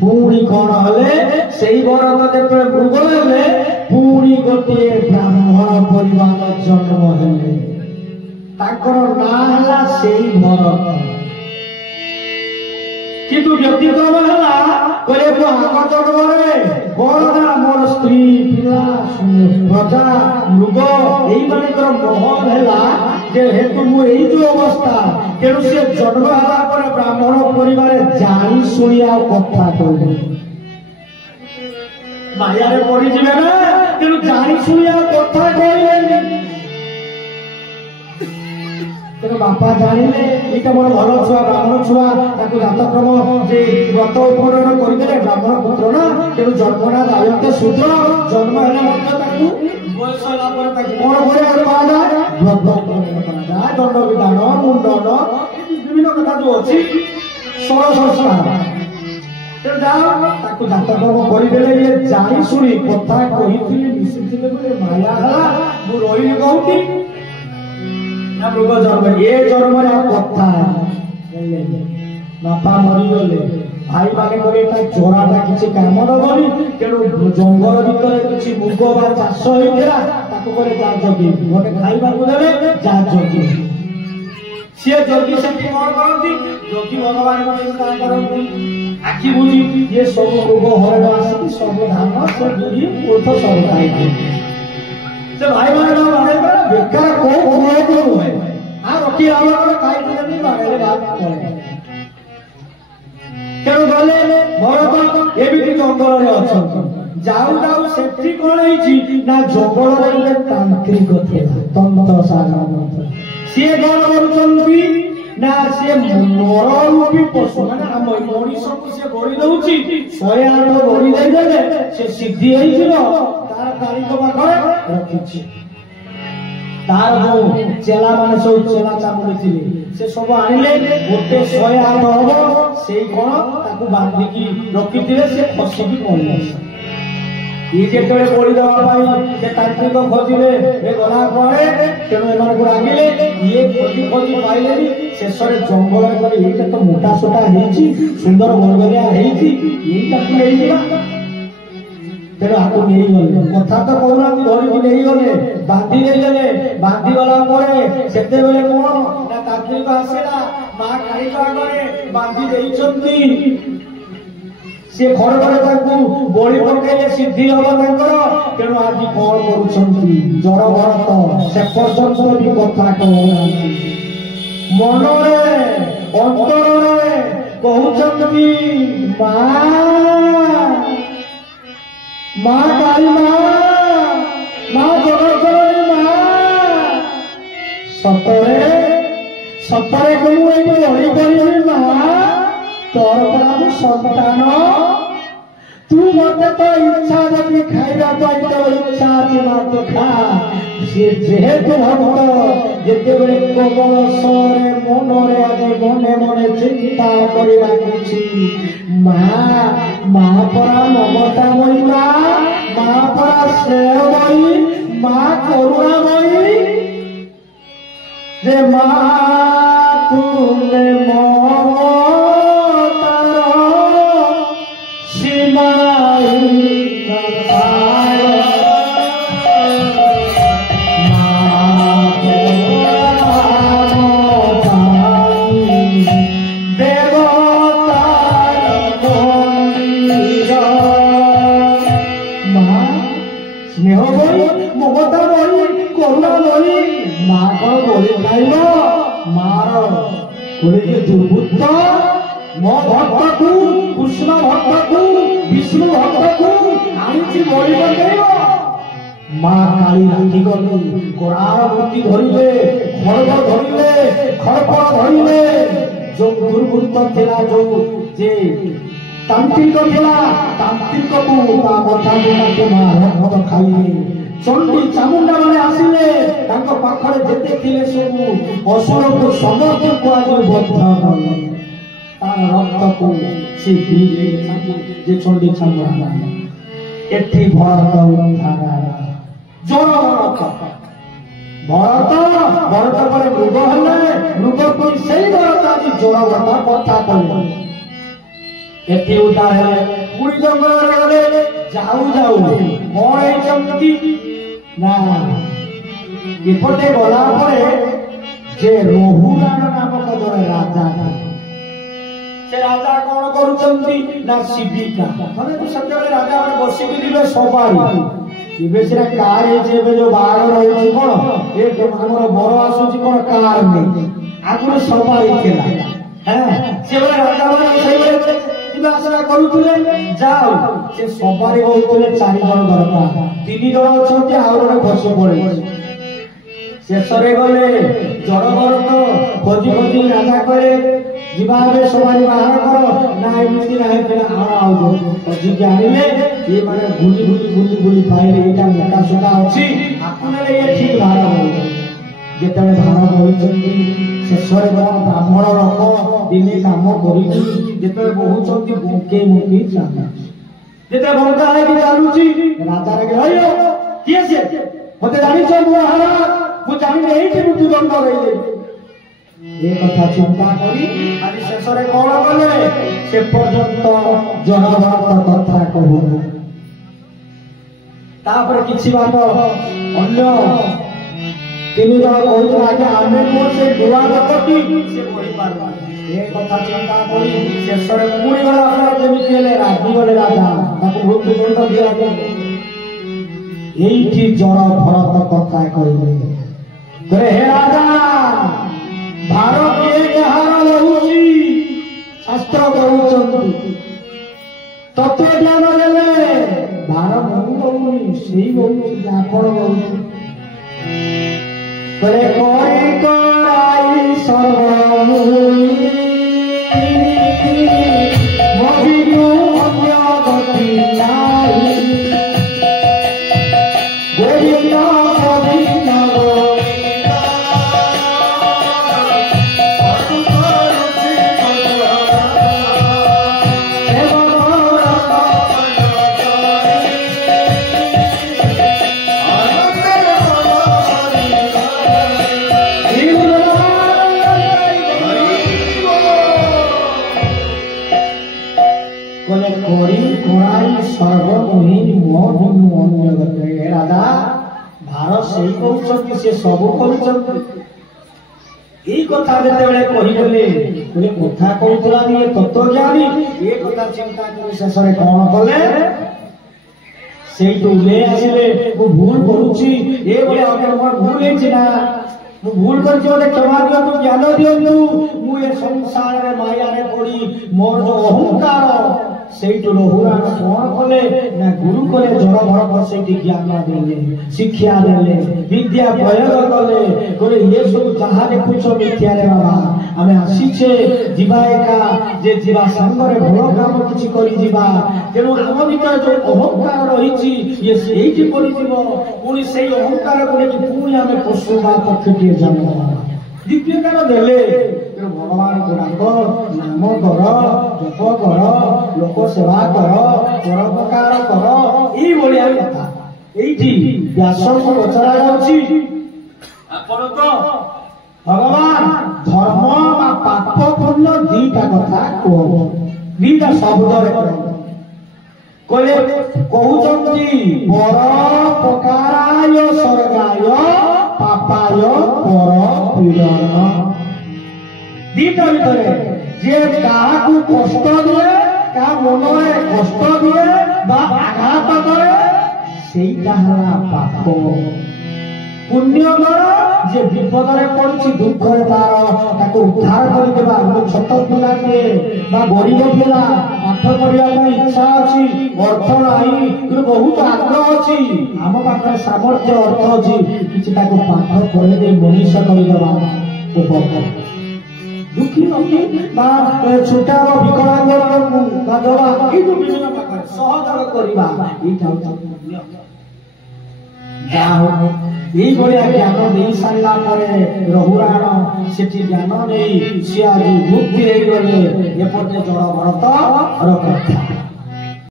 पुणी कौन हले सेई भरत जेते मृग हेले पुणी गोटे ब्राह्मण परिवार जन्म हेले ताकर नाम हला सेई भरत किंतु व्यक्तिक्रम हला कहले को आग जन्मरे कौन ना मोर स्त्री पिला प्रजा मृग एई मानकर मोह हेला जे हेतु मु एई जो अवस्था तेणु से जन्म हला पर ब्राह्मण परिवार जानी सुनी आ कथा कहले माया रे पड़ी जिवे ना तेणु जानी सुनी आ कथा कहले तेणु बापा जानिले एटा मोर भल छुआ ब्राह्मण छुआ ताकू जातक्रम जे व्रत उपनयन करिले ब्राह्मण पुत्र ना तेणु जन्मना दायित्व सूत्र जन्म हेला मध्य ताकू बयस होला पर ताकू कोन करे पादा व्रत उपनयन करा दंड विधान मुंडन विभिन्न कथा जो अछि सरल संस्कार तेणु जाओ ताकू जातक्रम करिले ये जानी सुनी कथा कहिथिले मिसिथिले बोले माया हला मु रहिली कहूती मृग जन्म ये जन्म कथा बापा मरीगले भाई माने करे चोराटा किसी काम नबनी तेणु जंगल भितर किसी मुग बा चाष होइला ताको करे जा जगी गोटे खाइबा को देले जा जगी से जगी से कोन करती जगी भगवान को चिंता करती आखि बुझी ये सब मुग हरड आसी सब धान से बुझी कोठ सब खाइ से भाई माने मारे बेकार को भूल को है आ रोटी आवर खाइ देनी बारे बात करे केनु गले भरत एबिति जंगल रे अछन जाऊ जाऊ सेठी कोन होईची ना जंगल रे एक तांत्रिक थेला तंत्र सागर से कोन करूचंती ना से नररूपी पशु माने हम मनीष को से गड़ी दउची 108 गड़ी दे देले से सिद्धि होई जिवो तार कालिक पाखरे रखिची तार जो चेला माने सब चेला चामुड़ी थिले से सब आनिले गोटे 108 हबो सेई कोन ताकू बांधी की रखिथिले से फसी की पड़ले ये जेतले पड़ी दवा पाई से तांत्रिक खोजिले ए गला परे तेनो एमान को आगिले ये खोजी खोजी पाइलेनी शेषरे जंगल करे एटा तो मोटा सोटा हेची सुंदर गोलगलिया हेची एटा को नै दिबा तेरे आको नहीं गले कथा तो कहना धरी नहीं गले बांधी नहीं गले बांधी गला परे सेते बेले कोन ना तांत्रिक आसेला मां खाई करे बांधी देइछंती से घर घर ताकू बळी पकेले सिद्धि हबो तांकर तेणु आज कोन करूछंती जड़ भरत से पर्यंत भी कथा कहना मनरे अंतरे कहउछंती मां काली मां जगतजननी मां सतरे सतरे कहू ए बड़ी बड़ी मां तोर पर संतान तू मत तो इच्छा जब खाइबा पाई तो इच्छा जे मत खा से जेहेतु भक्त जेते बेले कबल सरे मनरे आगे मने मने चिंता करि राखिछि मां परा ममता मई मां परा स्नेहमयी मां करुणामयी जे मां तुमे दुर्बुद्ध मो भक्त को कृष्ण भक्त को विष्णु भक्त को आनिछि बळी बंदेइबो मां काली राखी गली कोरार मूर्ति धरिले खड़ग धरिले खड़पड़ धरिले जो दुर्बुद्ध थिला जो जे तांत्रिक थिला तांत्रिक को ता कथा के मां खाइले चंडी चामुंडा माने आसिले तांको पाखरे जेते थिले सब असुर को समस्त को आज बद्ध करले तार रक्त को से पीले जे चंडी चामुंडा एठी भरत उद्धारा जोर भरत पर मृग हेले मृग को सेई भरत आज जोर भरत कथा कहले एठी उतार है पुरी जंगल गले जाऊ जाऊ कौन चमती ना एपटे गला परे जे रहुराण नामक जड़े राजा से राजा कौन करुचंती ना शिविका माने तो सब जगह राजा माने बसी के दिबे सवारी इबे सेरा कार हे जे बे जो बाग रहउची कोन ए हमर बर आसुची कोन कार नै आगुर सवारी केला हैं से बे राजा माने सही दिबा आसरा करूतले जाओ से सवारी होउतले 4 जण दरकार 3 जण अछंती आउर खसी पड़े शेषरे गले जड़भरत खोजी खोजी राजा करे जीवाबे सवारी बाहर करो ना एमती ना आओ खोजी के आनिले ये माने भूली पाइले एटा मोटा सोटा अछि आपने ये ठीक भार हो जेतले भार होइछन्ती शेषरे ब्राह्मण लोक दिने काम करी जेतले बहुचन्ती बुके मुकी जाना जेते बंका है कि चालुची राजा रे अयो किए से मते जानि छ बुहारा मु जानि एही कि मुटु दंड रहिले ए कथा चिंता करी आदि शेषरे कोन गले से पर्यंत जनभारत कथा कहू तापर किछि बात अन्य तीन जण कहू आगे आमे को से दुआ कटी से पढि पारबा ए कथा चिंता करी शेषरे पुरी गला अपना जेमिति हेले राजी गले राजा ताको बहुत दंड दिया गया एठी जड़ भरत कथा कहले हे राजा भारत के कहार रहुची शास्त्र कहउचंती तत्व ज्ञान देले भारत बहुनी सेही बहुनी आपण बहुनी करे कोई कराई सर्वमुनि मोहिनु अन्य गति नाही गोविंद राजा भारत से कहउछंती से सब कहउछंती এই কথা যেতেবেলে কহিগলে বলে কথা কହୁতলা নিয়ে তত্ত্বজ্ঞানী এই কথা চিন্তা করে শেষরে কোন কলে সেইটু লে আসিলে মু ভুল করুছি এ বলে আমার মোর ভুল হইছে না মু ভুল করছি বলে ক্ষমা দিও জ্ঞান দিও মু এ সংসারে মায়ারে পড়ি মোর যে অহংকার সেইটু রহুরাণ কোন কলে না গুরু করে জড় ভরত সেইটি জ্ঞান দেলে শিক্ষা দেলে विद्या प्रयोग कले बोले ये सब जहा देखुछ मिथ्या रे बाबा हमें आसीछे जीवा एका जे जीवा संगरे भलो काम किछि करि जीवा तेनु हम भीतर जो अहंकार रहिछि ये सेही करि जीवो पुनी सेही अहंकार बोले कि पुनी हमें पशुवा पक्षी जानो दिव्य ज्ञान देले भगवान को डाको नाम कर जप कर लोक सेवा कर परोपकार कर ई बोलिया कथा एठी व्यासन को पचरा जाउची आपण तो भगवान धर्म बा पाप पुण्य दीटा कथा को दीटा शब्द रे कोले कहउचंती परोपकाराय स्वर्गाय पापाय परपीडन दीटा भितरे जे काहाकू कष्ट दिए का मनरे कष्ट दिए बा आघात करे সেইটা হলা পাপ পুণ্য কর যে বিপদরে পড়ছি দুঃখরে তার তাকে উদ্ধার করে দেবা ছোট পিলাকে বা গরিব পিলা পাঠ পড়িয়া ପାଇଁ ইচ্ছা ଅଛି অর্থ নাই কিন্তু বহুত আগ্রহ ଅଛି ଆମ ପାଖରେ ସାମର୍ଥ୍ୟ ଅର୍ଥ ଅଛି କିଛି ତାକୁ ପାଠ ପଢେଇ ଦେଇ ମଣିଷ କରିଦେବା ଉପକାର दुखी नकी बा छोटा विकलांग बा दवा ई ବିଭିନ୍ନ ପ୍ରକାର ସହଯୋଗ କରିବା ଏଇଟା ହେଉଛି ଯାହା এই ভଳିଆ জ্ঞାନ ଦେଇ ସାରିଲା ପରେ ରହୁରାଣ ସେଠି ଜ୍ଞାନ ନେଇ ସିଏ ଆଜି ମୁକ୍ତି ହେଇଗଲେ ଏପଟେ ଜଳ ଭରତ କଥା